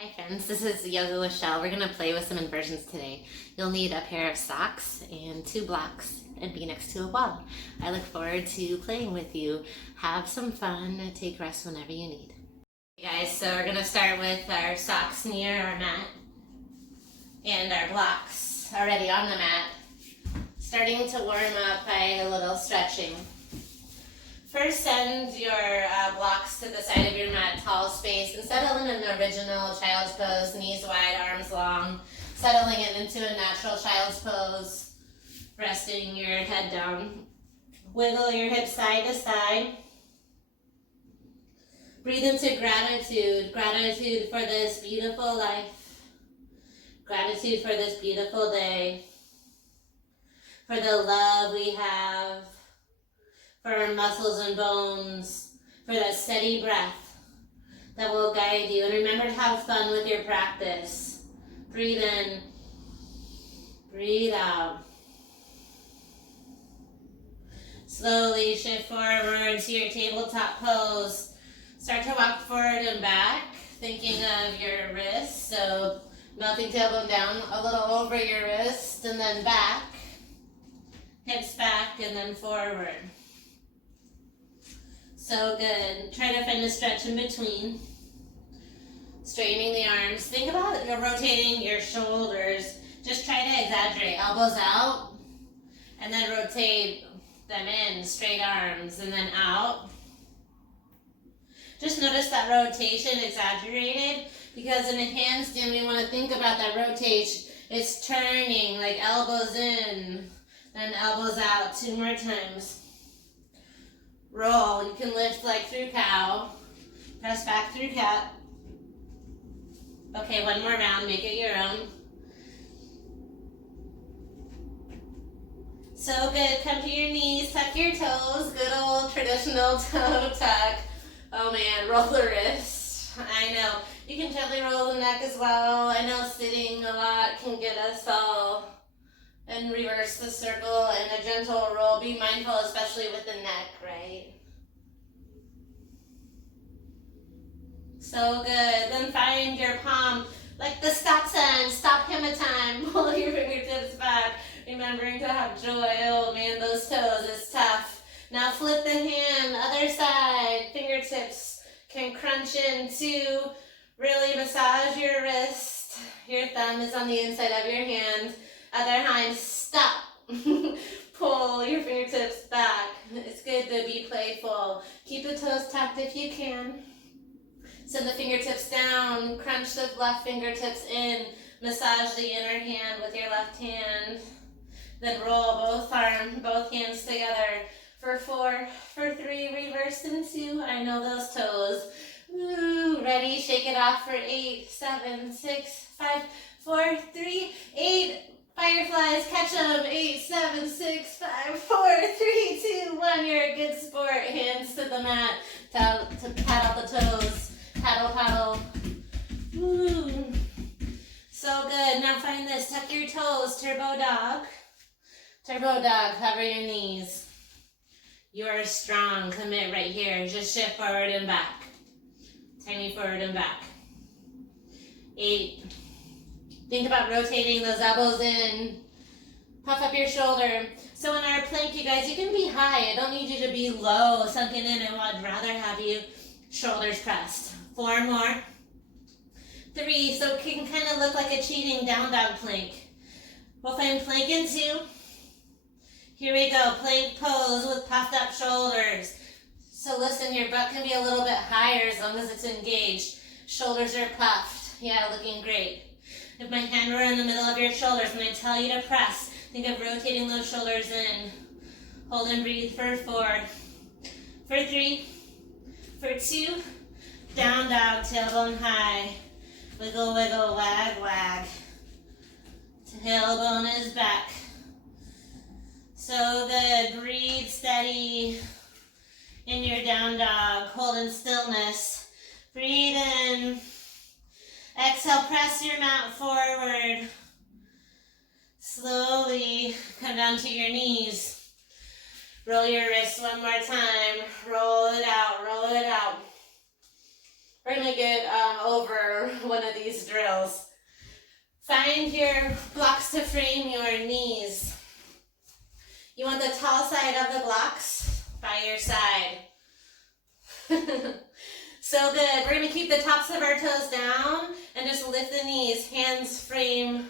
Hi friends, this is Yoga with Shell. We're going to play with some inversions today. You'll need a pair of socks and 2 blocks and be next to a wall. I look forward to playing with you. Have some fun, take rest whenever you need. Hey guys, so we're going to start with our socks near our mat and our blocks already on the mat. Starting to warm up by a little stretching. First, send your blocks to the side of your mat, tall space, and settle in an original child's pose, knees wide, arms long, settling it into a natural child's pose, resting your head down. Wiggle your hips side to side. Breathe into gratitude, gratitude for this beautiful life, gratitude for this beautiful day, for the love we have, for our muscles and bones, for that steady breath that will guide you. And remember to have fun with your practice. Breathe in, breathe out. Slowly shift forward to your tabletop pose. Start to walk forward and back, thinking of your wrists. So melting tailbone down a little over your wrist and then back. Hips back and then forward. So good. Try to find a stretch in between. Straightening the arms. Think about you're rotating your shoulders. Just try to exaggerate. Elbows out. And then rotate them in. Straight arms. And then out. Just notice that rotation exaggerated. Because in a handstand, we want to think about that rotation. It's turning, like elbows in. Then elbows out. 2 more times. Roll. You can lift like through cow. Press back through cat. Okay, 1 more round. Make it your own. So good. Come to your knees. Tuck your toes. Good old traditional toe tuck. Oh man, roll the wrist. I know. You can gently roll the neck as well. I know sitting a lot can get us all. And reverse the circle and a gentle roll. Be mindful, especially with the neck, right? So good. Then find your palm, like the stop sign, stop hammer time. Pull your fingertips back, remembering to have joy. Oh man, those toes is tough. Now flip the hand, other side. Fingertips can crunch in too. Really massage your wrist. Your thumb is on the inside of your hand. Other hand, stop. Pull your fingertips back. It's good to be playful. Keep the toes tucked if you can. Send the fingertips down. Crunch the left fingertips in. Massage the inner hand with your left hand. Then roll both hands together for 4, for 3, reverse in 2. I know those toes. Woo. Ready? Shake it off for 8, 7, 6, 5, 4, 3, 8. Fireflies, catch them. 8, 7, 6, 5, 4, 3, 2, 1. You're a good sport. Hands to the mat to pat out the toes. Paddle, paddle. Woo. So good. Now find this. Tuck your toes. Turbo dog. Turbo dog. Cover your knees. You are strong. Commit right here. Just shift forward and back. Tiny forward and back. 8. Think about rotating those elbows in. Puff up your shoulder. So in our plank, you guys, you can be high. I don't need you to be low, sunken in. I'd rather have you shoulders pressed. 4 more. 3. So it can kind of look like a cheating down dog plank. We'll find plank in 2. Here we go. Plank pose with puffed up shoulders. So listen, your butt can be a little bit higher as long as it's engaged. Shoulders are puffed. Yeah, looking great. If my hand were in the middle of your shoulders, when I tell you to press, think of rotating those shoulders in. Hold and breathe for 4, for 3, for 2. Down dog, tailbone high. Wiggle, wiggle, wag, wag. Tailbone is back. So good. Breathe steady in your down dog. Hold in stillness. Breathe in. Exhale, press your mat forward. Slowly come down to your knees. Roll your wrists 1 more time. Roll it out, roll it out. We're gonna get over one of these drills. Find your blocks to frame your knees. You want the tall side of the blocks by your side. So good. We're gonna keep the tops of our toes down and just lift the knees. Hands frame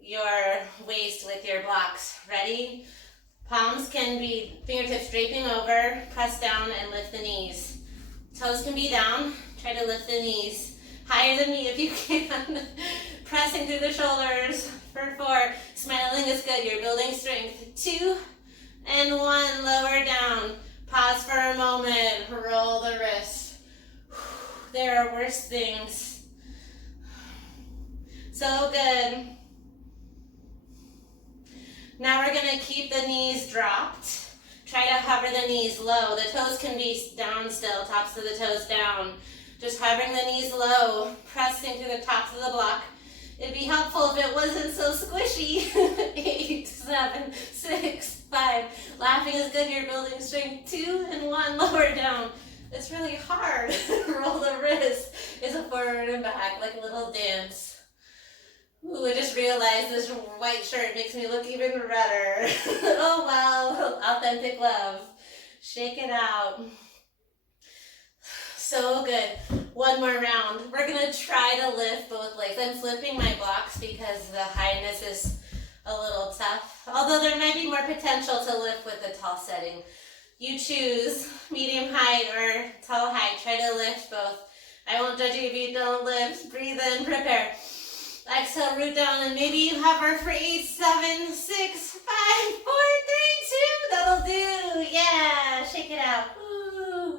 your waist with your blocks. Ready? Palms can be fingertips draping over, press down and lift the knees. Toes can be down, try to lift the knees. Higher than me if you can. Pressing through the shoulders for 4. Smiling is good, you're building strength. 2 and 1, lower down. Pause for a moment, roll the wrist. There are worse things. So good. Now we're gonna keep the knees dropped. Try to hover the knees low. The toes can be down still, tops of the toes down. Just hovering the knees low, pressing through the tops of the block. It'd be helpful if it wasn't so squishy. 8, 7, 6, 5. Laughing is good, you're building strength. 2 and 1, lower down. It's really hard. Roll the wrist. It's a forward and back, like a little dance. Ooh, I just realized this white shirt makes me look even redder. Oh well, authentic love. Shake it out. So good. One more round. We're gonna try to lift both legs. I'm flipping my blocks because the highness is a little tough. Although there might be more potential to lift with the tall setting. You choose medium height or tall height. Try to lift both. I won't judge you if you don't lift. Breathe in, prepare. Exhale, root down, and maybe you hover for 8, 7, 6, 5, 4, 3, 2. That'll do. Yeah, shake it out. Ooh,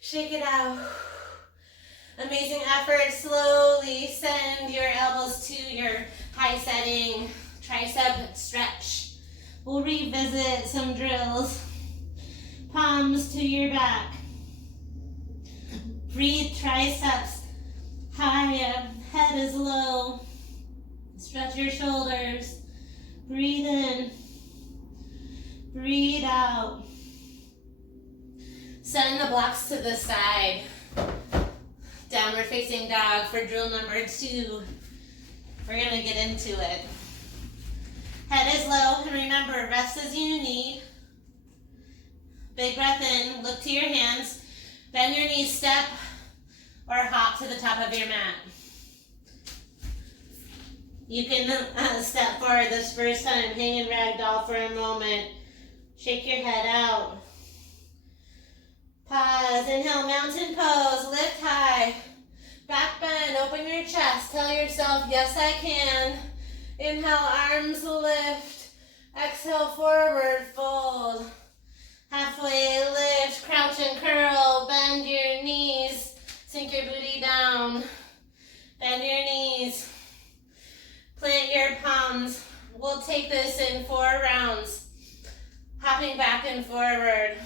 shake it out. Amazing effort. Slowly send your elbows to your high setting tricep stretch. We'll revisit some drills. Palms to your back. Breathe, triceps high up, head is low. Stretch your shoulders. Breathe in. Breathe out. Send the blocks to the side. Downward facing dog for drill number 2. We're going to get into it. Head is low, and remember, rest as you need. Big breath in, look to your hands. Bend your knees, step or hop to the top of your mat. You can step forward this first time, hang in ragdoll for a moment. Shake your head out. Pause, inhale, mountain pose, lift high. Back bend, open your chest. Tell yourself, yes I can. Inhale, arms lift. Exhale, forward fold. Halfway lift, crouch and curl. Bend your knees. Sink your booty down. Bend your knees. Plant your palms. We'll take this in 4 rounds. Hopping back and forward.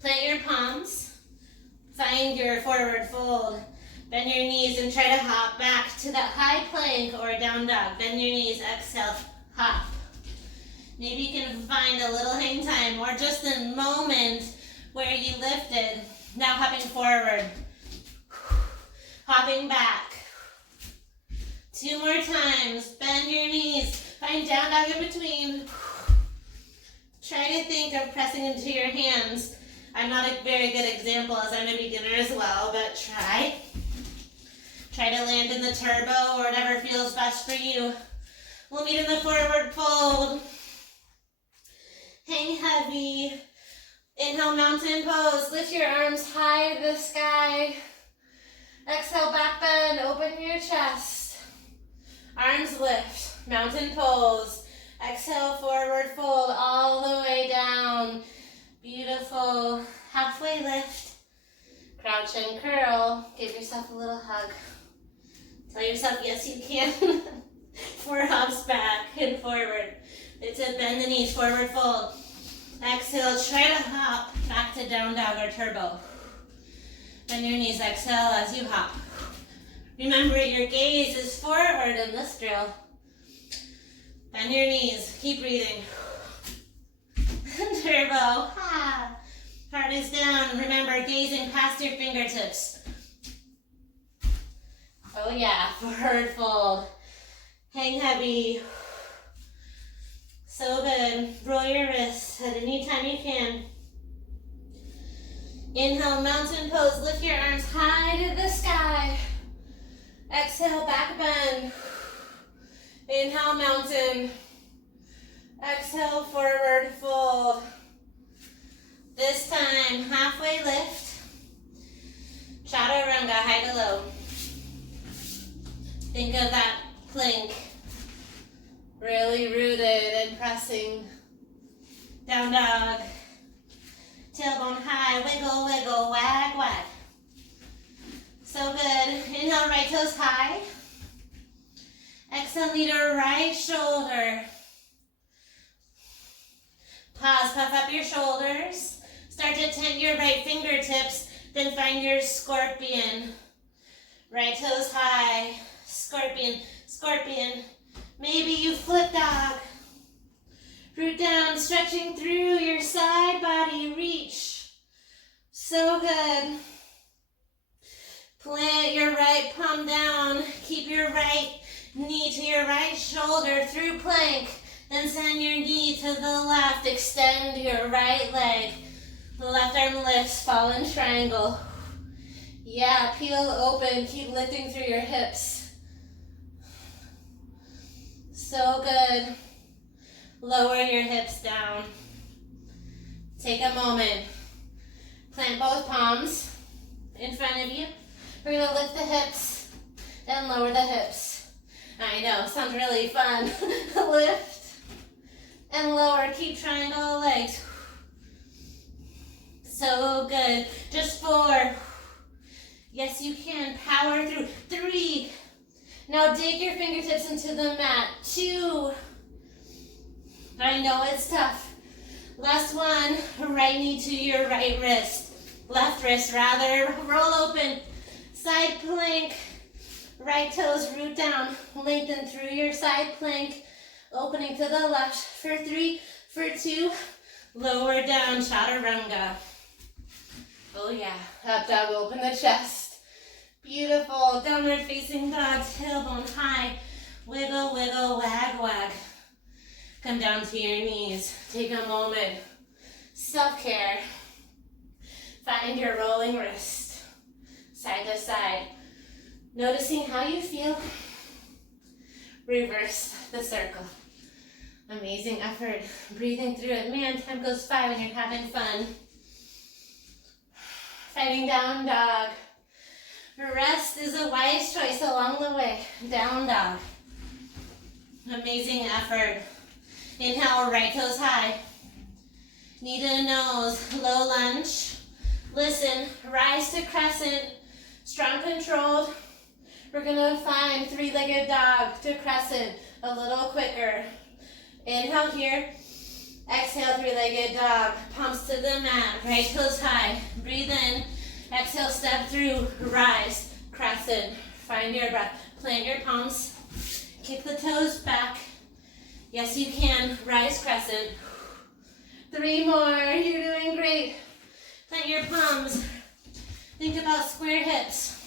Plant your palms. Find your forward fold. Bend your knees and try to hop back to that high plank or down dog. Bend your knees, exhale, hop. Maybe you can find a little hang time or just a moment where you lifted. Now hopping forward. Hopping back. 2 more times. Bend your knees. Find down dog in between. Try to think of pressing into your hands. I'm not a very good example as I'm a beginner as well, but try. Try to land in the turbo or whatever feels best for you. We'll meet in the forward fold. Hang heavy. Inhale, mountain pose. Lift your arms high to the sky. Exhale, back bend. Open your chest. Arms lift. Mountain pose. Exhale, forward fold all the way down. Beautiful. Halfway lift. Crouch and curl. Give yourself a little hug. Tell yourself, yes, you can. 4 hops back and forward. It's a bend the knees, forward fold. Exhale, try to hop back to down dog or turbo. Bend your knees, exhale as you hop. Remember, your gaze is forward in this drill. Bend your knees, keep breathing. Turbo, ha. Heart is down. Remember, gazing past your fingertips. Oh yeah, forward fold. Hang heavy. So good. Roll your wrists at any time you can. Inhale, mountain pose. Lift your arms high to the sky. Exhale, back bend. Inhale, mountain. Exhale, forward fold. This time, halfway lift. Chaturanga, high to low. Think of that plank. Really rooted and pressing. Down dog. Tailbone high, wiggle, wiggle, wag, wag. So good. Inhale, right toes high. Exhale, knee to right shoulder. Pause, puff up your shoulders. Start to tent your right fingertips, then find your scorpion. Right toes high, scorpion, scorpion. Maybe you flip dog. Root down, stretching through your side body, reach. So good. Plant your right palm down. Keep your right knee to your right shoulder through plank. Then send your knee to the left. Extend your right leg. The left arm lifts, fall in triangle. Yeah, peel open. Keep lifting through your hips. So good. Lower your hips down. Take a moment. Plant both palms in front of you. We're going to lift the hips, then lower the hips. I know, sounds really fun. Lift and lower. Keep triangle legs. So good. Just 4. Yes, you can. Power through. 3. Now dig your fingertips into the mat. 2. I know it's tough. Last one. Right knee to your right wrist. Left wrist, rather. Roll open. Side plank. Right toes root down. Lengthen through your side plank. Opening to the left for 3, for 2. Lower down, chaturanga. Oh yeah. Up dog, open the chest. Beautiful. Downward facing dog. Tailbone high. Wiggle, wiggle, wag, wag. Come down to your knees. Take a moment. Self-care. Find your rolling wrist. Side to side. Noticing how you feel. Reverse the circle. Amazing effort. Breathing through it. Man, time goes by when you're having fun. Fighting down dog. Rest is a wise choice along the way. Down dog. Amazing effort. Inhale, right toes high. Knee to nose, low lunge. Listen, rise to crescent. Strong controlled. We're gonna find 3-legged dog to crescent a little quicker. Inhale here. Exhale, 3-legged dog. Palms to the mat, right toes high. Breathe in. Exhale, step through, rise, crescent. Find your breath. Plant your palms. Kick the toes back. Yes, you can. Rise, crescent. 3 more. You're doing great. Plant your palms. Think about square hips.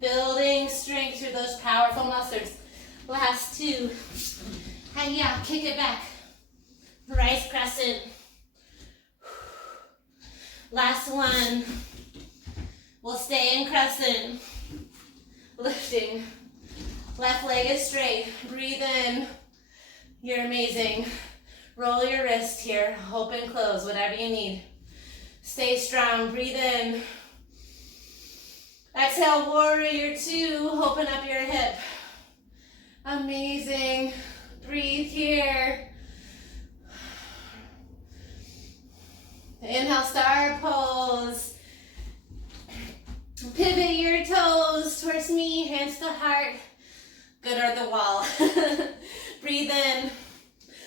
Building strength through those powerful muscles. Last 2. Hi-ya, kick it back. Rise, crescent. Last one. We'll stay in crescent. Lifting. Left leg is straight. Breathe in. You're amazing. Roll your wrist here. Open, close, whatever you need. Stay strong. Breathe in. Exhale, warrior 2. Open up your hip. Amazing. Breathe here. Inhale, star pose. Pivot your toes towards me, hands to heart. Good or the wall. Breathe in.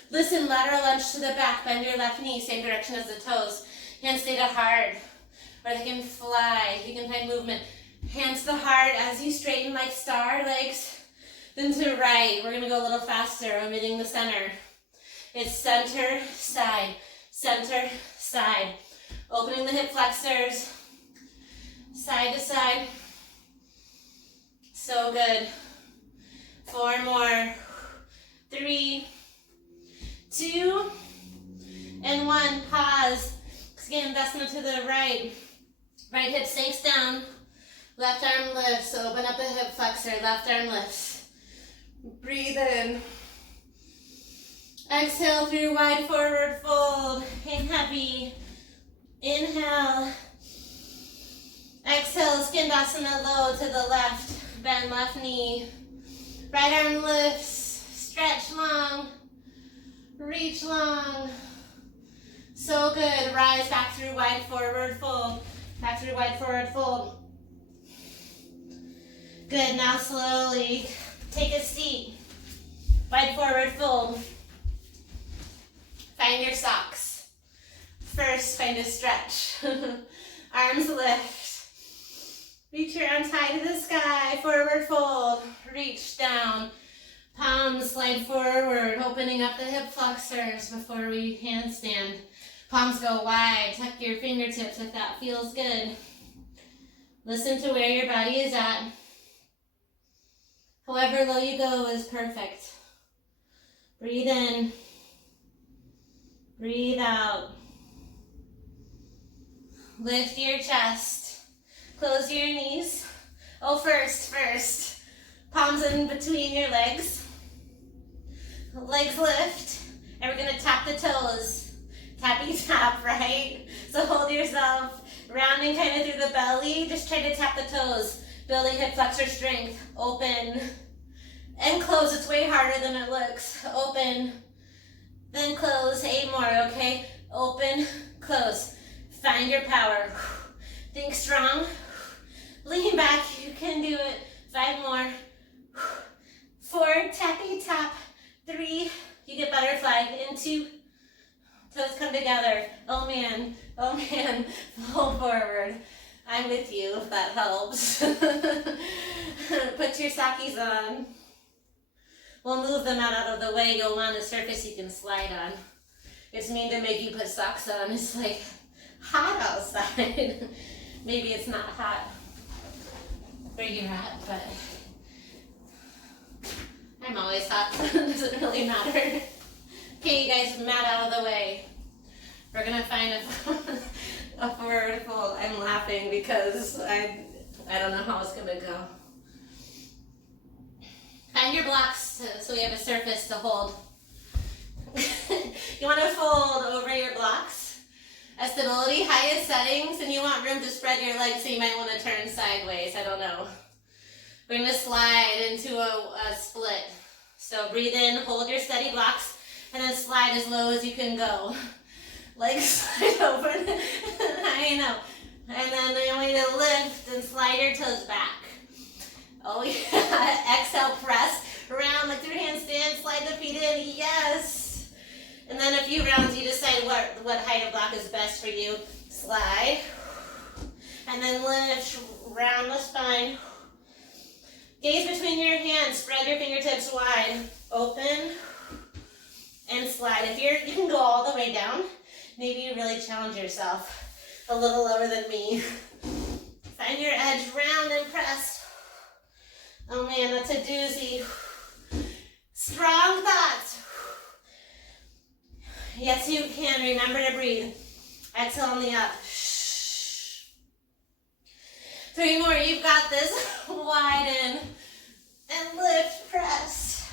Listen, lateral lunge to the back. Bend your left knee, same direction as the toes. Hands stay to heart, or they can fly. You can find movement. Hands to heart as you straighten like star legs. Then to right, we're gonna go a little faster, omitting the center. It's center, side, center, side. Opening the hip flexors, side to side. So good. 4 more. 3, 2, and 1. Pause. Skandasana to the right. Right hip sinks down. Left arm lifts. So open up the hip flexor. Left arm lifts. Breathe in. Exhale through wide forward fold. Hang heavy. Inhale. Exhale, Skandasana low to the left. Bend left knee. Right arm lifts. Stretch long. Reach long. So good. Rise back through wide forward fold. Back through wide forward fold. Good. Now slowly take a seat. Wide forward fold. Find your socks. First, find a stretch. Arms lift. Reach your arms high to the sky. Forward fold. Reach down. Palms slide forward, opening up the hip flexors before we handstand. Palms go wide. Tuck your fingertips if that feels good. Listen to where your body is at. However low you go is perfect. Breathe in. Breathe out. Lift your chest. Close your knees. Oh, first. Palms in between your legs. Legs lift. And we're going to tap the toes. Tappy tap, right? So hold yourself. Rounding kind of through the belly. Just try to tap the toes. Building hip flexor strength. Open. And close. It's way harder than it looks. Open. Then close. 8 more, okay? Open. Close. Find your power. Think strong. Lean back. You can do it. 5 more. 4. Tappy tap. 3. You get butterfly. In 2. Toes come together. Oh man. Fold forward. I'm with you if that helps. Put your sockies on. We'll move them out of the way. You'll want a surface you can slide on. It's mean to make you put socks on. It's like hot outside. Maybe it's not hot where you're at, but I'm always hot, so it doesn't really matter. Okay, you guys, mat out of the way. We're gonna find a forward fold. I'm laughing because I don't know how it's gonna go. Find your blocks so we have a surface to hold. You want to fold over your blocks. At stability, highest settings, and you want room to spread your legs, so you might want to turn sideways. I don't know. We're going to slide into a split. So breathe in, hold your steady blocks, and then slide as low as you can go. Legs slide open. I know. And then I want you to lift and slide your toes back. Oh yeah, exhale, press, round, like through handstand, slide the feet in, yes. And then a few rounds, you decide what height of block is best for you. Slide, and then lift, round the spine. Gaze between your hands, spread your fingertips wide, open, and slide. If you can go all the way down, maybe you really challenge yourself a little lower than me. Find your edge, round and press. Oh man, that's a doozy. Strong thoughts. Yes, you can. Remember to breathe. Exhale on the up. 3 more. You've got this. Widen and lift, press.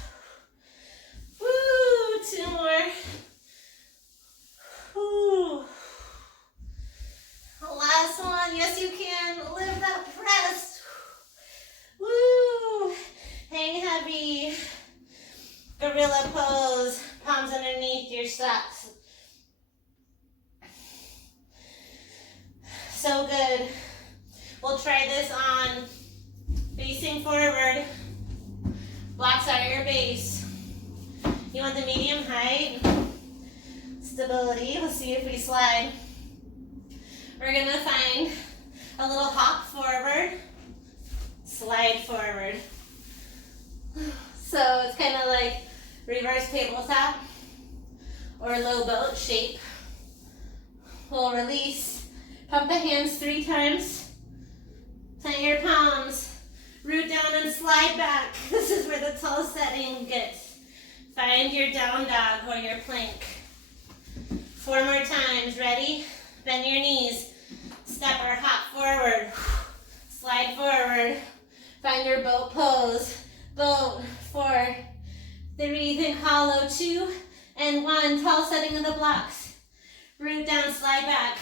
Woo. 2 more. Woo. Last one. Yes, you can. Lift that press. Woo! Hang heavy. Gorilla pose. Palms underneath your socks. So good. We'll try this on facing forward. Blocks are your base. You want the medium height. Stability. Let's see if we slide. We're going to find a little hop forward. Slide forward. So it's kind of like reverse tabletop or low boat shape. We'll release. Pump the hands 3 times. Plant your palms. Root down and slide back. This is where the tall setting gets. Find your down dog or your plank. 4 more times. Ready? Bend your knees. Step or hop forward. Slide forward. Find your boat pose. Boat. 4, 3, think hollow. 2 and 1. Tall setting of the blocks. Root down, slide back.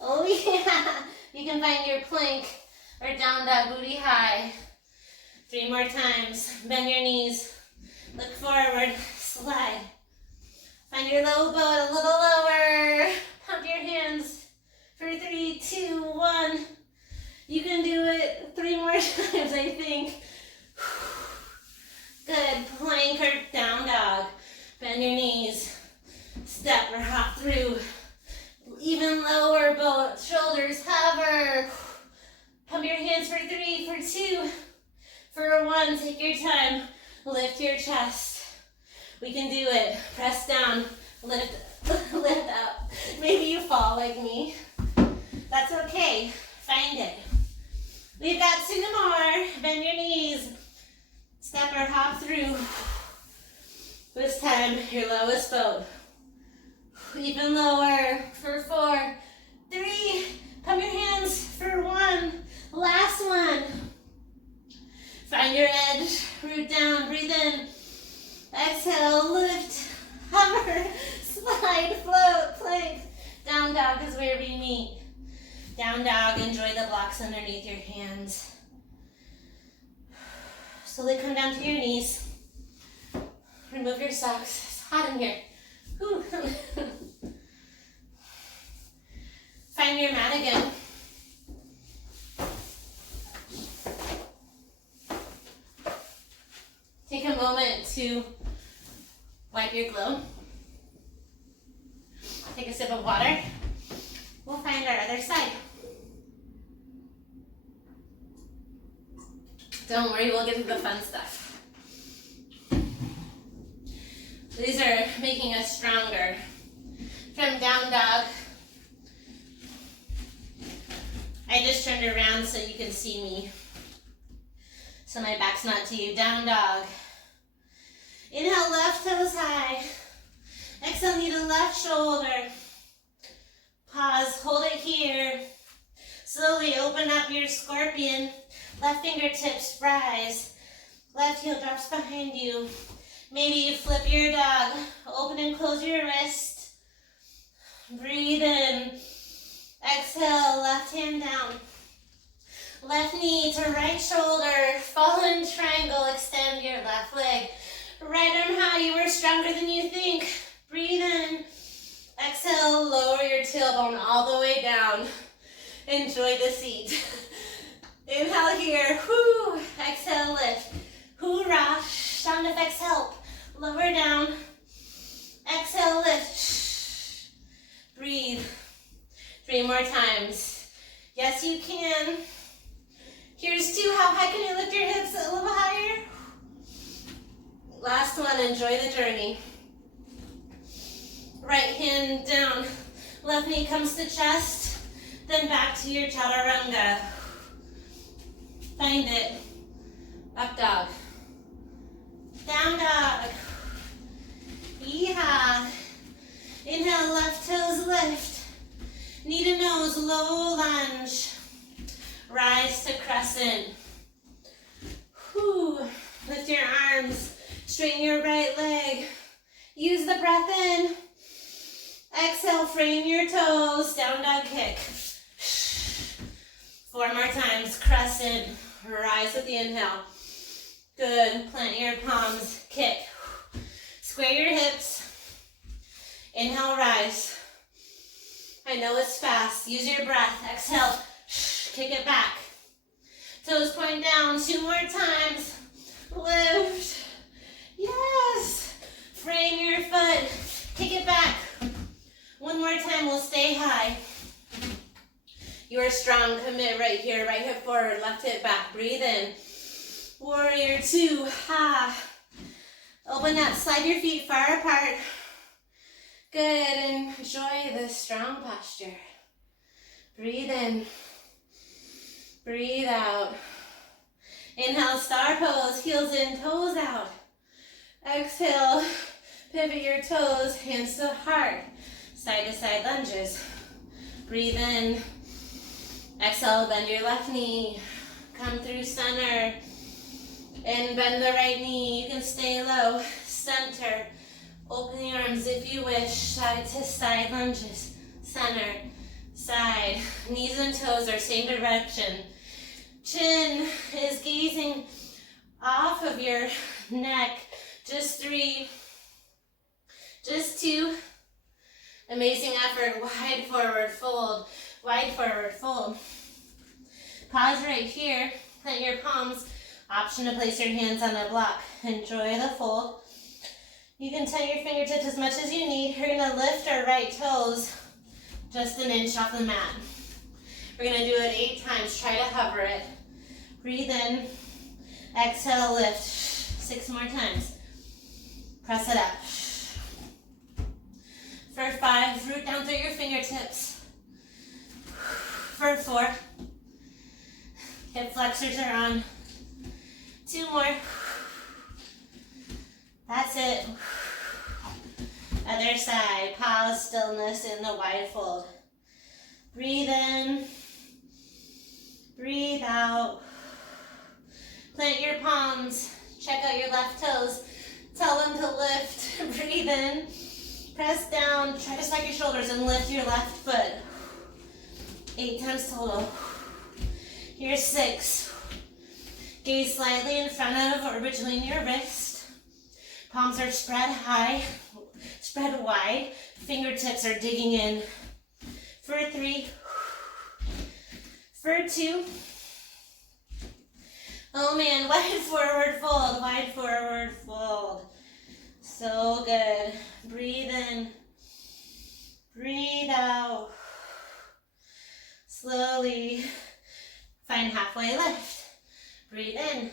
Oh yeah. You can find your plank or down dog, booty high. 3 more times. Bend your knees. Look forward. Slide. Find your low boat a little lower. Pump your hands for 3, 2, 1. You can do it 3 more times, I think. Good. Plank or down dog. Bend your knees. Step or hop through. Even lower boat. Shoulders hover. Pump your hands for 3, for 2, for 1. Take your time. Lift your chest. We can do it. Press down. Lift, lift up. Maybe you fall like me. That's okay. Find it. We've got 2 more. Bend your knees. Step or hop through. This time, your lowest boat. Even lower for 4, 3. Pump your hands for 1. Last one. Find your edge. Root down. Breathe in. Exhale. Lift. Hover. Slide. Float. Plank. Down dog is where we meet. Down dog. Enjoy the blocks underneath your hands. Slowly come down to your knees. Remove your socks. It's hot in here. Whew. Find your mat again. Take a moment to wipe your glow. Take a sip of water. We'll find our other side. Don't worry, we'll get to the fun stuff. These are making us stronger. From down dog, I just turned around so you can see me. So my back's not to you. Down dog. Inhale, left toes high. Exhale, knee to left shoulder. Pause, hold it here. Slowly open up your scorpion. Left fingertips rise. Left heel drops behind you. Maybe you flip your dog. Open and close your wrist. Breathe in. Exhale, left hand down. Left knee to right shoulder. Fallen triangle, extend your left leg. Right arm high, you are stronger than you think. Breathe in. Exhale, lower your tailbone all the way down. Enjoy the seat. Inhale here. Whoo. Exhale, lift. Hoorah. Sound effects help. Lower down. Exhale, lift. Breathe. 3 more times. Yes, you can. Here's 2. How high can you lift your hips? A little higher. Last one. Enjoy the journey. Right hand down. Left knee comes to chest. Then back to your chaturanga. Find it. Up dog. Down dog. Yeehaw. Inhale, left toes lift. Knee to nose, low lunge. Rise to crescent. Whew. Lift your arms. Straighten your right leg. Use the breath in. Exhale, frame your toes. Down dog kick. 4 more times. Crescent. Rise with the inhale. Good. Plant your palms. Kick. Square your hips. Inhale, rise. I know it's fast. Use your breath. Exhale. Kick it back. Toes point down. 2 more times. Lift. Yes. Frame your foot. Kick it back. 1 more time. We'll stay high. You are strong. Commit right here. Right hip forward. Left hip back. Breathe in. Warrior 2. Ha. Open up. Slide your feet far apart. Good. Enjoy this strong posture. Breathe in. Breathe out. Inhale, star pose, heels in, toes out. Exhale, pivot your toes, hands to heart. Side to side lunges. Breathe in. Exhale, bend your left knee. Come through center. And bend the right knee. You can stay low. Center. Open the arms if you wish. Side to side lunges. Center. Side. Knees and toes are same direction. Chin is gazing off of your neck. Just 3. Just 2. Amazing effort. Wide forward fold. Wide forward fold. Pause right here. Plant your palms. Option to place your hands on a block. Enjoy the fold. You can tighten your fingertips as much as you need. We're going to lift our right toes just an inch off the mat. We're going to do it 8 times. Try to hover it. Breathe in. Exhale, lift. 6 more times. Press it up. For 5, root down through your fingertips. For 4, hip flexors are on. 2 more. That's it. Other side. Pause, stillness in the wide fold. Breathe in. Breathe out. Plant your palms. Check out your left toes. Tell them to lift. Breathe in. Press down. Try to stack your shoulders and lift your left foot. 8 times total. Here's 6. Gaze slightly in front of or between your wrist. Palms are spread high, spread wide. Fingertips are digging in. For 3. For 2. Oh man, wide forward fold, wide forward fold. So good. Breathe in. Breathe out. Slowly find halfway lift. Breathe in.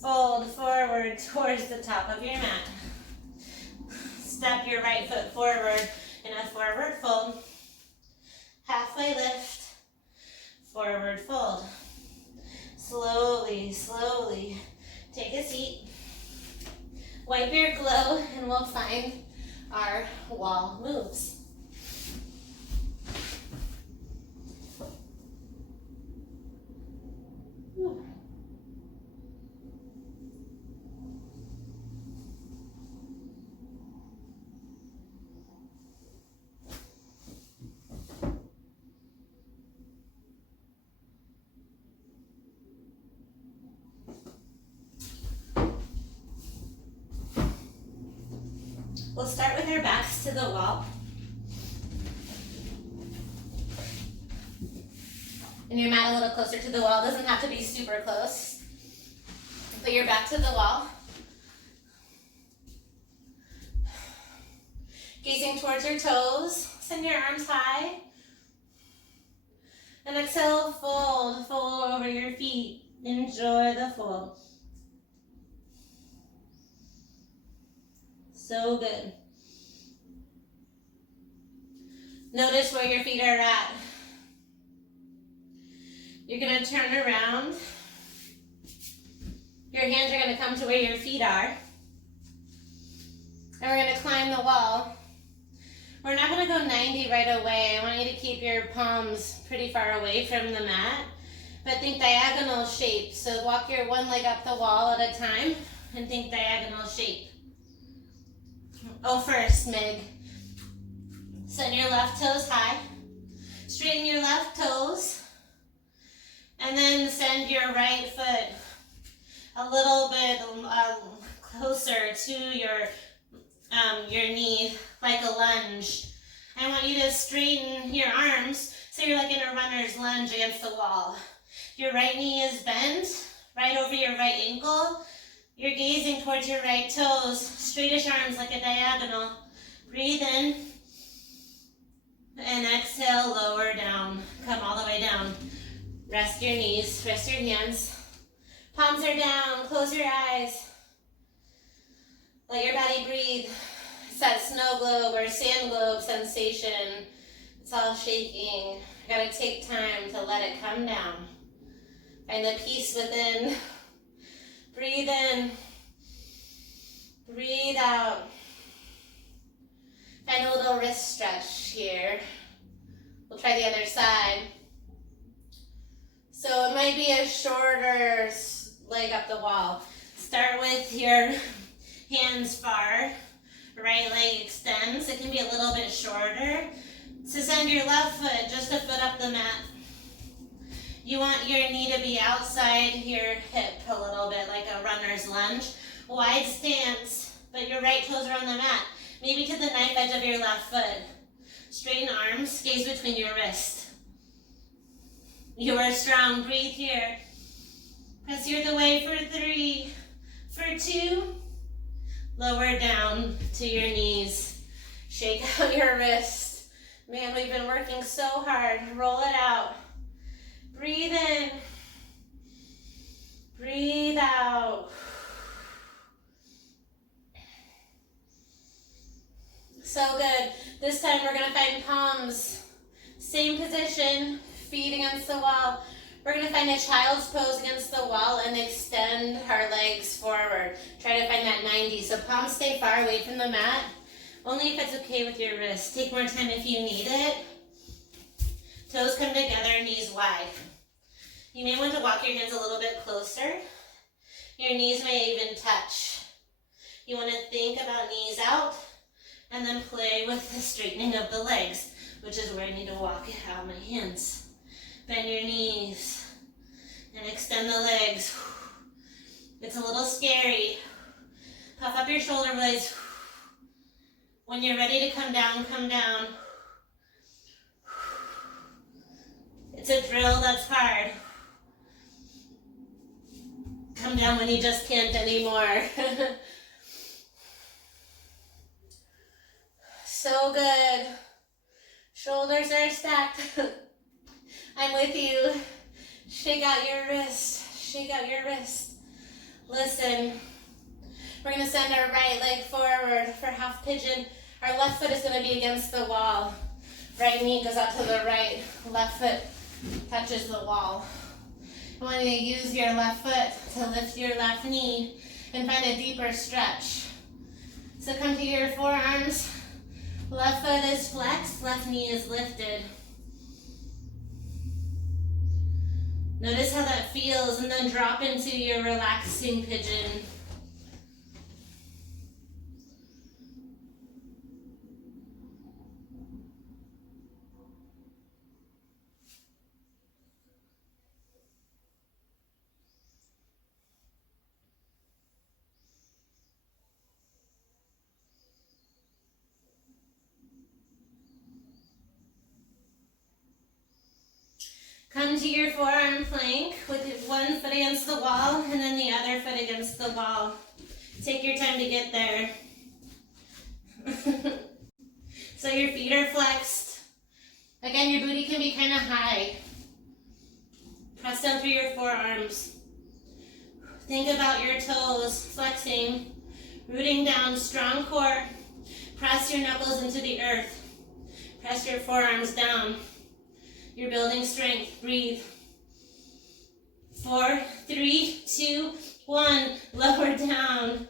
Fold forward towards the top of your mat. Step your right foot forward in a forward fold. Halfway lift. Forward fold. Slowly, slowly. Take a seat. Wipe your glow and we'll find our wall moves. We'll start with our backs to the wall. And your mat a little closer to the wall. Doesn't have to be super close. Put your back to the wall. Gazing towards your toes. Send your arms high. And exhale, fold. Fold over your feet. Enjoy the fold. So good. Notice where your feet are at. You're going to turn around. Your hands are going to come to where your feet are. And we're going to climb the wall. We're not going to go 90 right away. I want you to keep your palms pretty far away from the mat. But think diagonal shape. So walk your one leg up the wall at a time and think diagonal shape. Oh, first, Meg. Send your left toes high. Straighten your left toes. And then send your right foot a little bit closer to your knee, like a lunge. I want you to straighten your arms so you're like in a runner's lunge against the wall. Your right knee is bent right over your right ankle. You're gazing towards your right toes, straightish arms like a diagonal. Breathe in. And exhale, lower down. Come all the way down. Rest your knees, rest your hands. Palms are down, close your eyes. Let your body breathe. It's that snow globe or sand globe sensation. It's all shaking. You gotta take time to let it come down. Find the peace within. Breathe in. Breathe out. Find a little wrist stretch here. We'll try the other side. So it might be a shorter leg up the wall. Start with your hands far. Right leg extends. It can be a little bit shorter. So send your left foot just a foot up the mat. You want your knee to be outside your hip a little bit, like a runner's lunge. Wide stance, but your right toes are on the mat. Maybe to the knife edge of your left foot. Straighten arms, gaze between your wrists. You are strong. Breathe here. Press your the way for 3, for 2. Lower down to your knees. Shake out your wrist. Man, we've been working so hard. Roll it out. Breathe in. Breathe out. So good. This time we're going to find palms. Same position, feet against the wall. We're going to find a child's pose against the wall and extend our legs forward. Try to find that 90. So palms stay far away from the mat. Only if it's okay with your wrist. Take more time if you need it. Toes come together, knees wide. You may want to walk your hands a little bit closer. Your knees may even touch. You want to think about knees out and then play with the straightening of the legs, which is where I need to walk out my hands. Bend your knees and extend the legs. It's a little scary. Puff up your shoulder blades. When you're ready to come down, come down. It's a drill that's hard. Come down when you just can't anymore. So good. Shoulders are stacked. I'm with you. Shake out your wrist. Shake out your wrist. Listen. We're going to send our right leg forward for half pigeon. Our left foot is going to be against the wall. Right knee goes out to the right. Left foot touches the wall. You want to use your left foot to lift your left knee and find a deeper stretch. So come to your forearms. Left foot is flexed, left knee is lifted. Notice how that feels, and then drop into your relaxing pigeon. Come to your forearm plank with one foot against the wall and then the other foot against the wall. Take your time to get there. So your feet are flexed. Again, your booty can be kind of high. Press down through your forearms. Think about your toes flexing, rooting down, strong core. Press your knuckles into the earth. Press your forearms down. You're building strength. Breathe. 4, 3, 2, 1. Lower down.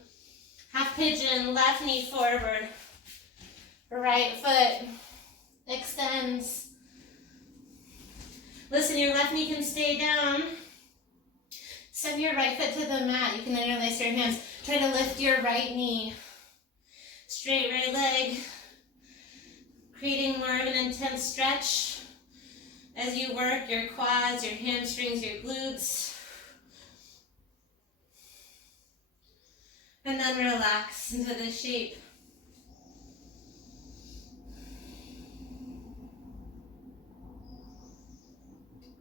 Half pigeon. Left knee forward. Right foot extends. Listen, your left knee can stay down. Send your right foot to the mat. You can interlace your hands. Try to lift your right knee. Straight right leg. Creating more of an intense stretch as you work your quads, your hamstrings, your glutes. And then relax into the shape.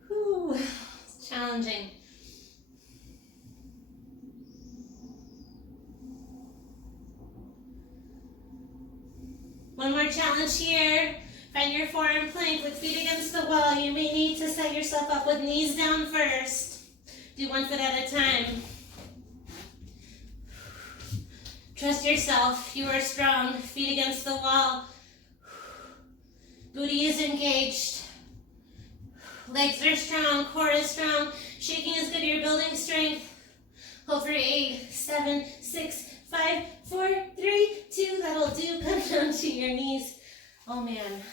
Whew, it's challenging. One more challenge here. Find your forearm plank with feet against the wall. You may need to set yourself up with knees down first. Do one foot at a time. Trust yourself. You are strong. Feet against the wall. Booty is engaged. Legs are strong. Core is strong. Shaking as good. You're building strength. Hold for 8, 7, 6, 5, 4, 3, 2. That'll do. Come down to your knees. Oh man.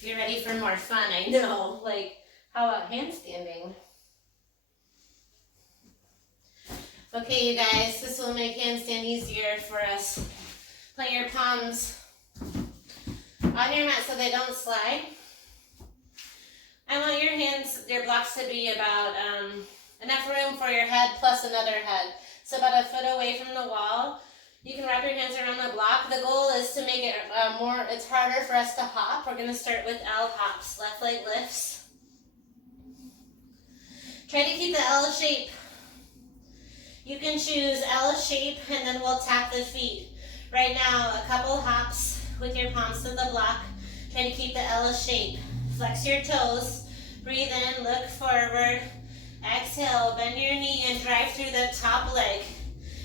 You're ready for more fun, I know. Like, how about handstanding? Okay, you guys, this will make handstand easier for us. Plant your palms on your mat so they don't slide. I want your hands, your blocks to be about enough room for your head plus another head. So about a foot away from the wall. You can wrap your hands around the block. The goal is to make it it's harder for us to hop. We're going to start with L hops, left leg lifts. Try to keep the L shape. You can choose L shape and then we'll tap the feet. Right now, a couple hops with your palms to the block. Try to keep the L shape. Flex your toes. Breathe in, look forward. Exhale, bend your knee and drive through the top leg.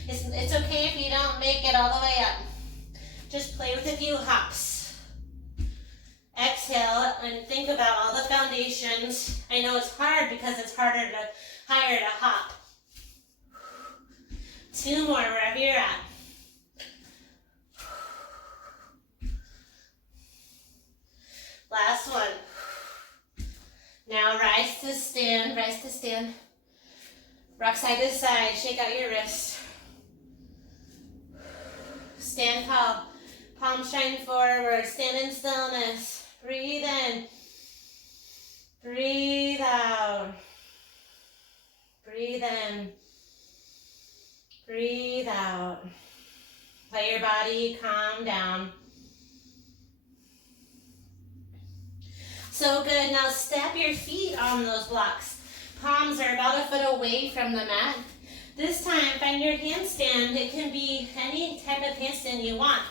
It's okay if you don't make it all the way up. Just play with a few hops. Exhale and think about all the foundations. I know it's hard because it's higher to hop. 2 more wherever you're at. Last one. Now rise to stand, rise to stand. Rock side to side, shake out your wrists. Stand tall, palms shine forward, stand in stillness. Breathe in, breathe out. Breathe in, breathe out. Let your body calm down. So good. Now step your feet on those blocks. Palms are about a foot away from the mat. This time, find your handstand. It can be any type of handstand you want.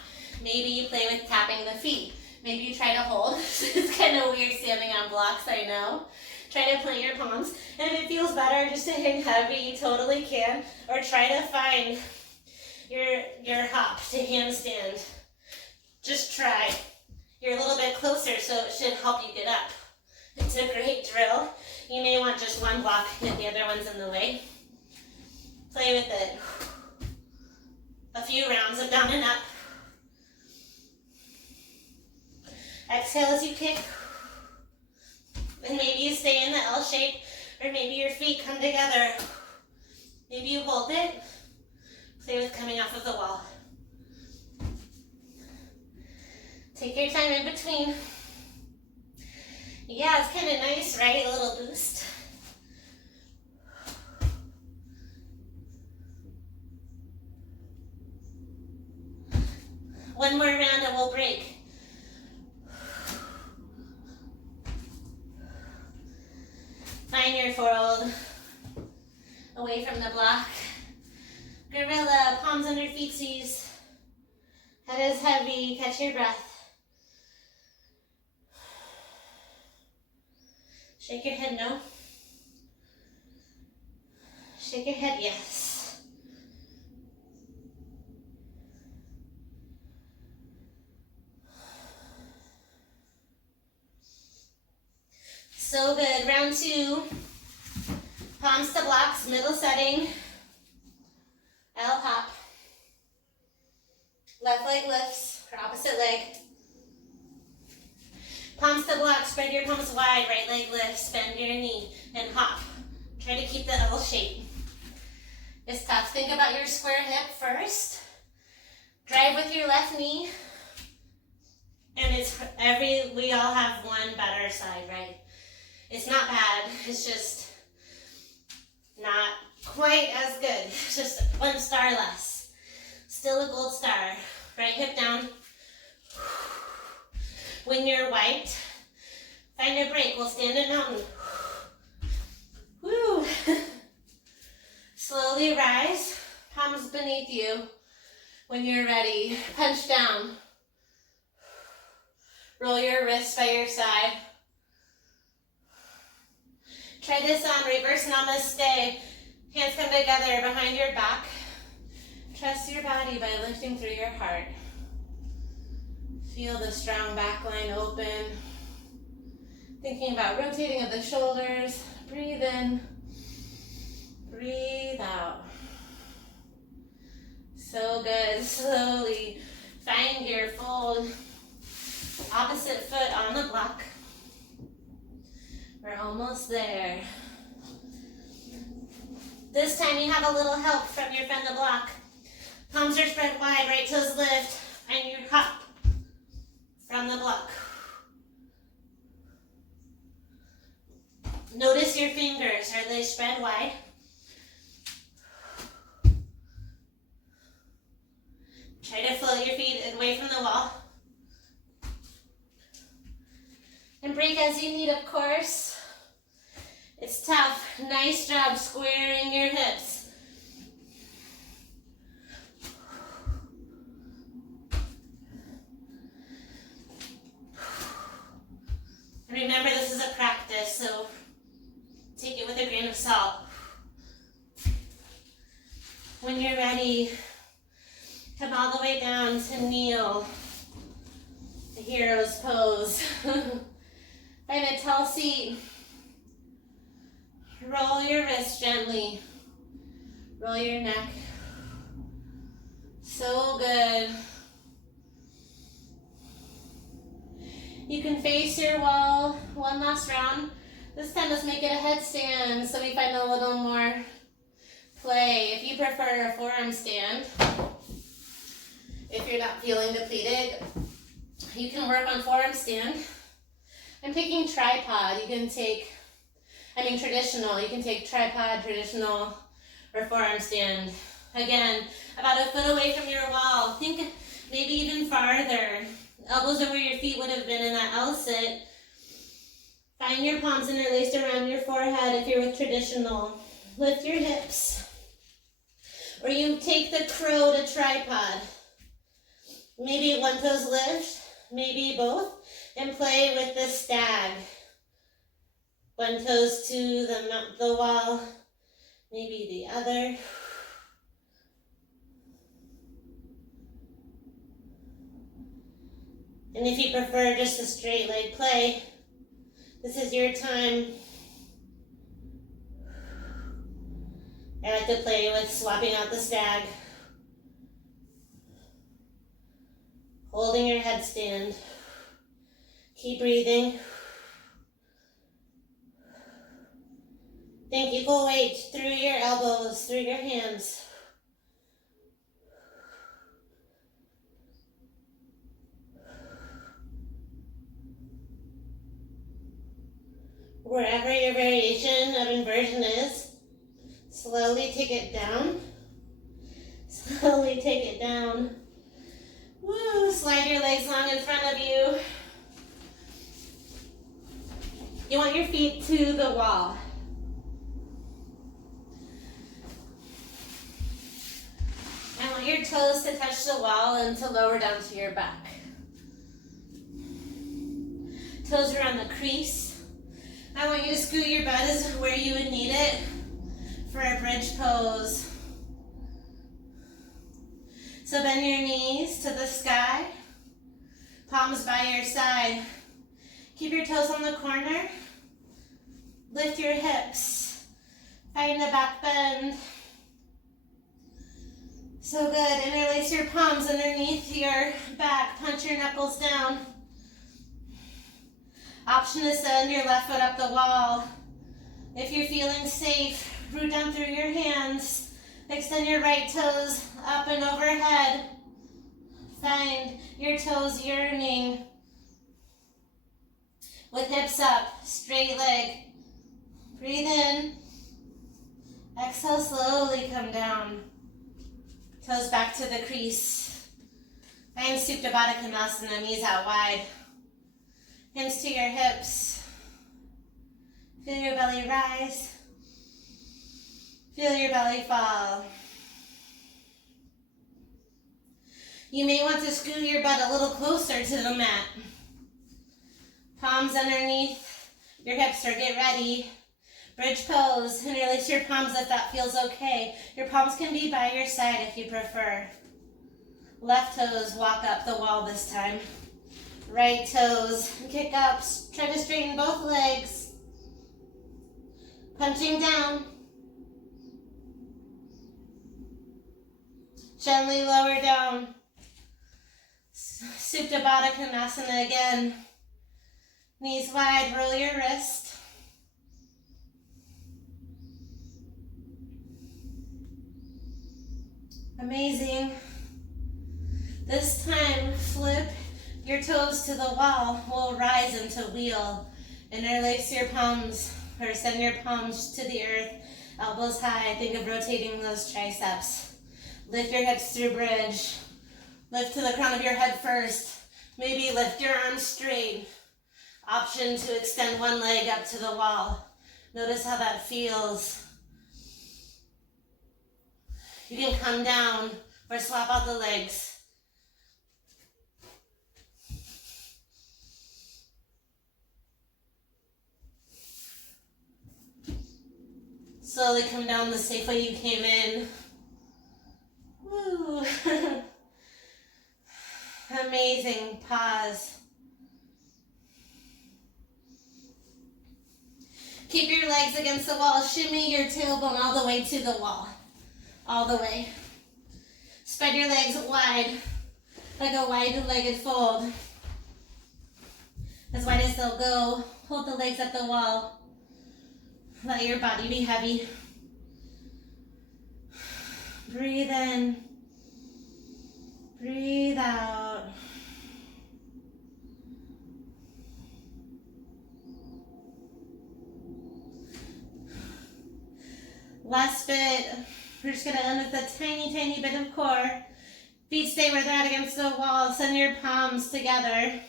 Maybe you play with tapping the feet. Maybe you try to hold. It's kind of weird standing on blocks, I know. Try to plant your palms. And if it feels better just to hang heavy, you totally can. Or try to find your hop to handstand. Just try. You're a little bit closer, so it should help you get up. It's a great drill. You may want just one block if the other one's in the way. Play with it. A few rounds of down and up. Exhale as you kick. And maybe you stay in the L shape, or maybe your feet come together. Maybe you hold it. Play with coming off of the wall. Take your time in between. Yeah, it's kind of nice, right? A little boost. One more round and we'll break. Find your forefold away from the block. Gorilla, palms under feetsies. Head is heavy, catch your breath. Shake your head, no. Shake your head, yes. So good. Round 2. Palms to blocks, middle setting. L hop. Left leg lifts, or opposite leg. Palms to block, spread your palms wide, right leg lifts, bend your knee, and hop. Try to keep the L shape. It's tough. Think about your square hip first. Drive with your left knee. And we all have one better side, right? It's not bad, it's just not quite as good. It's just 1 star less. Still a gold star. Right hip down. When you're wiped, find a break. We'll stand in mountain. Woo! Slowly rise, palms beneath you. When you're ready, punch down. Roll your wrists by your side. Try this on reverse namaste. Hands come together behind your back. Trust your body by lifting through your heart. Feel the strong back line open. Thinking about rotating of the shoulders, Breathe in. Breathe out. So good. Slowly find your fold. Opposite foot on the block. We're almost there. This time you have a little help from your friend the block. Palms are spread wide, right toes lift, and you hop from the block. Notice your fingers. Are they spread wide? Try to float your feet away from the wall. And break as you need, of course. It's tough. Nice job squaring your hips. And remember, this is a practice, so take it with a grain of salt. When you're ready, come all the way down to kneel. The hero's pose. Find a tall seat. Roll your wrist gently. Roll your neck. So good. You can face your wall. One last round. This time let's make it a headstand so we find a little more play. If you prefer a forearm stand, if you're not feeling depleted, you can work on forearm stand. I'm picking tripod. You can take, traditional. You can take tripod, traditional, or forearm stand. Again, about a foot away from your wall. Think maybe even farther. Elbows are where your feet would have been in that L sit. Find your palms interlaced around your forehead if you're with traditional. Lift your hips. Or you take the crow to tripod. Maybe one toes lift, maybe both, and play with the stag. One toes to the wall, maybe the other. And if you prefer just a straight leg play, this is your time. I like to play with swapping out the stag. Holding your headstand. Keep breathing. Think equal weight through your elbows, through your hands. Wherever your variation of inversion is, slowly take it down. Slowly take it down. Woo, slide your legs long in front of you. You want your feet to the wall. I want your toes to touch the wall and to lower down to your back. Toes are on the crease. I want you to scoot your butt as where you would need it for a bridge pose. So bend your knees to the sky, palms by your side. Keep your toes on the corner. Lift your hips. Find the back bend. So good. Interlace your palms underneath your back. Punch your knuckles down. Option to send your left foot up the wall. If you're feeling safe, root down through your hands. Extend your right toes up and overhead. Find your toes yearning. With hips up, straight leg. Breathe in. Exhale, slowly come down. Toes back to the crease. Find Supta Baddha Konasana, knees out wide. Hands to your hips. Feel your belly rise. Feel your belly fall. You may want to scoot your butt a little closer to the mat. Palms underneath your hips or get ready. Bridge pose. Interlace your palms if that feels okay. Your palms can be by your side if you prefer. Left toes walk up the wall this time. Right toes kick up. Try to straighten both legs. Punching down. Gently lower down. Supta Baddha Konasana again. Knees wide, roll your wrist. Amazing. This time, flip your toes to the wall. We'll rise into wheel. Interlace your palms, or send your palms to the earth. Elbows high. Think of rotating those triceps. Lift your hips through bridge. Lift to the crown of your head first. Maybe lift your arms straight. Option to extend one leg up to the wall. Notice how that feels. You can come down or swap out the legs. Slowly come down the safe way you came in. Woo. Amazing. Pause. Keep your legs against the wall. Shimmy your tailbone all the way to the wall. All the way. Spread your legs wide, like a wide-legged fold. As wide as they'll go. Hold the legs at the wall. Let your body be heavy. Breathe in. Breathe out. Last bit. We're just going to end with a tiny, tiny bit of core. Feet stay where they're at against the wall. Send your palms together.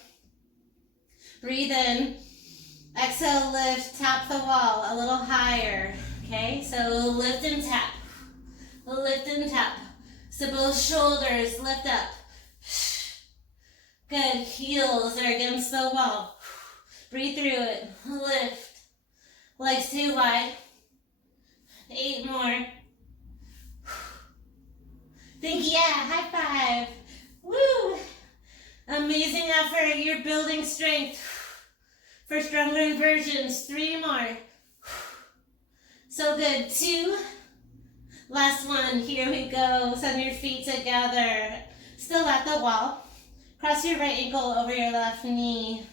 Breathe in. Exhale, lift, tap the wall a little higher. Okay, so lift and tap. Lift and tap. So both shoulders lift up. Good. Heels are against the wall. Breathe through it. Lift. Legs too wide. 8 more. Think, yeah, high five. Woo! Amazing effort. You're building strength for stronger inversions. 3 more. So good. 2. Last one. Here we go. Send your feet together. Still at the wall. Cross your right ankle over your left knee.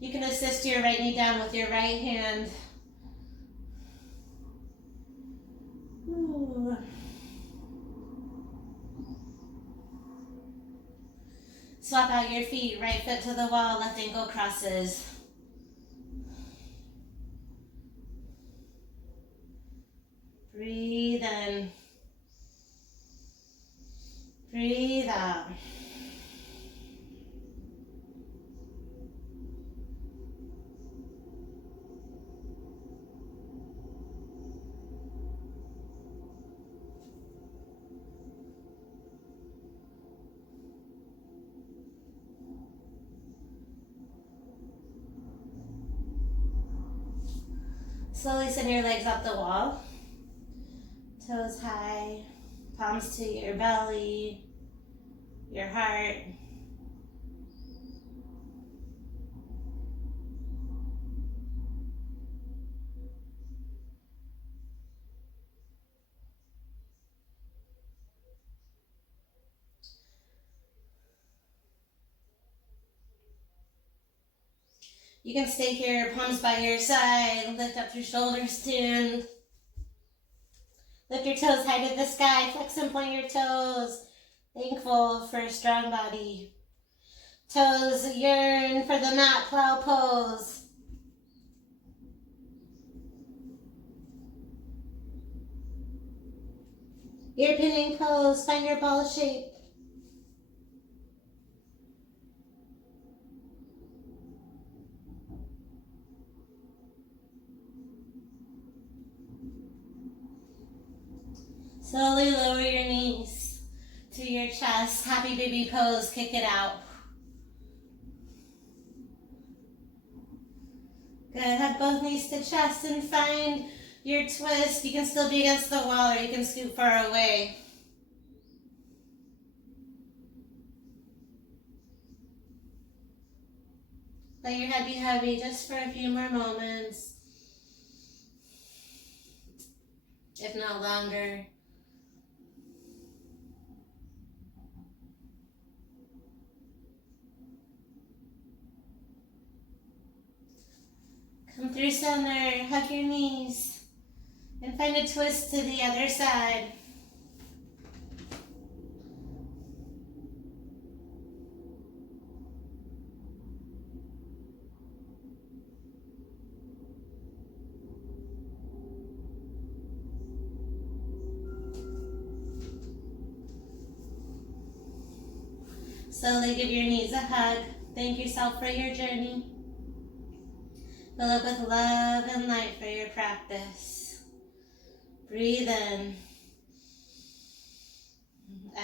You can assist your right knee down with your right hand. Ooh. Swap out your feet, right foot to the wall, left ankle crosses. Breathe in. Breathe out. Slowly send your legs up the wall. Toes high, palms to your belly, your heart. You can stay here, palms by your side, lift up your shoulders, stand. Lift your toes high to the sky, flex and point your toes. Thankful for a strong body. Toes yearn for the mat, plow pose. Ear pinning pose, find your ball shape. Slowly lower your knees to your chest. Happy baby pose, kick it out. Good, have both knees to chest and find your twist. You can still be against the wall or you can scoot far away. Let your head be heavy just for a few more moments. if not longer. Come through center, hug your knees, and find a twist to the other side. Slowly give your knees a hug. Thank yourself for your journey. Fill up with love and light for your practice. Breathe in.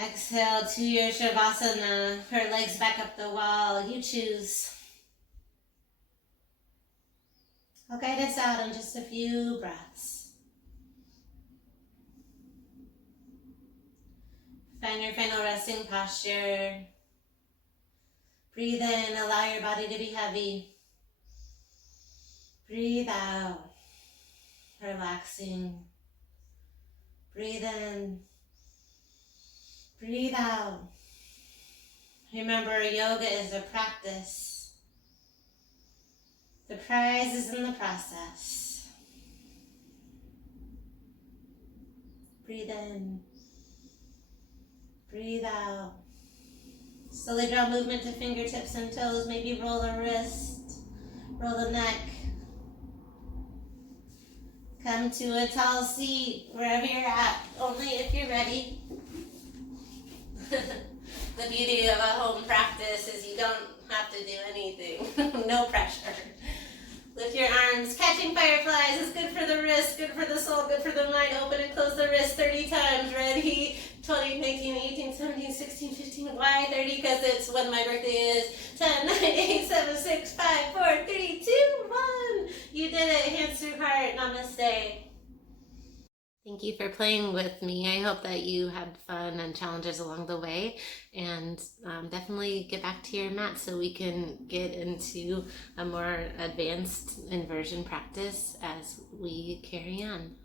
Exhale to your Shavasana, her legs back up the wall. You choose. I'll guide us out in just a few breaths. Find your final resting posture. Breathe in, allow your body to be heavy. Breathe out, relaxing. Breathe in, breathe out. Remember, yoga is a practice. The prize is in the process. Breathe in, breathe out. Slowly draw movement to fingertips and toes. Maybe roll the wrist, roll the neck. Come to a tall seat wherever you're at, only if you're ready. The beauty of a home practice is you don't have to do anything. No pressure. Lift your arms. Catching fireflies is good for the wrist, good for the soul, good for the mind. Open and close the wrist 30 times. Ready? 20, 19, 18, 17, 16, 15. Why 30? Because it's when my birthday is. 10, 9, 8, 7, 6, 5, 4, 3, 2, 1. You did it. Hands through heart. Namaste. Thank you for playing with me. I hope that you had fun and challenges along the way, and definitely get back to your mat so we can get into a more advanced inversion practice as we carry on.